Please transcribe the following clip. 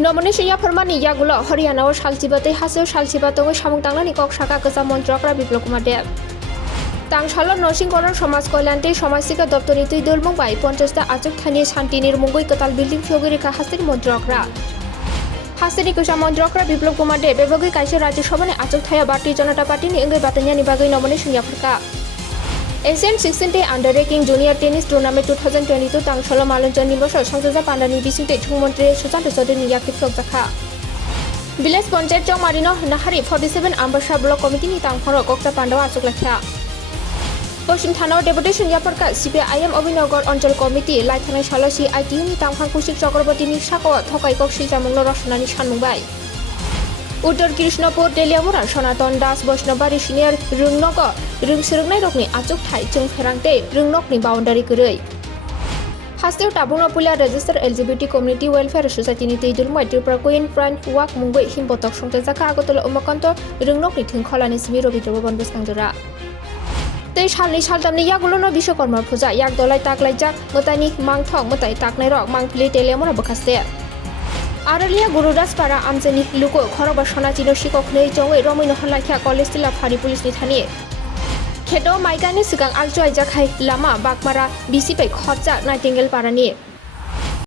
Nomination ya permani ya gulo Haryana o salchibate hasil salchibato samung tanglani kok saka kesa mantrakra biplok kumade tang shalon nursing koran সমাজ কল্যাণতে সমাজসিকা দপ্তরে তুই দলমং by 50টা আচক Thani শান্তি নির্মঙ্গই কতাল building ফিওগরিকা হাসির মন্ত্রকরা হাসিনি কুশা মন্ত্রকরা বিপ্লব কুমার দে বেবগি কাইসে রাজ্যসভানে আচক থায়া ভারতীয় জনতা পার্টিনি এঙ্গই বাতানিয়ানি বাগৈ nomination ya ফরকা Asian 16 Under Ranking Junior Tennis Tournament 2022 tang shalom malonjon nibos সংসদা পান্ডানি বিসিতে ছুমন্ত্রী সুশান্ত চৌধুরী ইয়াকি ফ্লক জাখা Village Panchayat Chong Marino Nahari 47 Ambasha Block Committee ni tang phoro kokta pandawa achok lakha Poshim Thanao Deputation Yaparka CPIM Obinogor Anchal Committee Lai Thanai Shalasi ITU ni tang phang kusik Chakrabati ni Sako Thokai Kok Silchamunglo Roshanani Shanmungbai Uttar Krishnapur Deliamura Sonaton Das Boshnobari Senior Rungnogo Rungsirungnai Rokni achok thai chung pherangte Rungnokni boundary kurei Hastiu Tabungno Pula Register LGBT Community Welfare Society ni Teidul Moi Tripura Queen Prime Wak Mungoi Himbotok Songte Jaka Agotolo Umakanto Rungnokni Thingkholani Smiro Bitrobo Bonbos Kangjora Tei Shalni Shaldamni Yagulono Bishwakarma Puja Yak Dolai Taklaijak Motani Mangthong Motai Taknai Rok Mangpili Deliamura Bakaste Aralia Gurudas Para Amjani Luko Khoroba Sonachino Shikok Nei Chongwei Romino Halakha College Tila Phari Police ni Thani Khedo Maigani Sigang Aljoi Jakhai Lama Bakmara BC Pai Khorja Nightingale Parani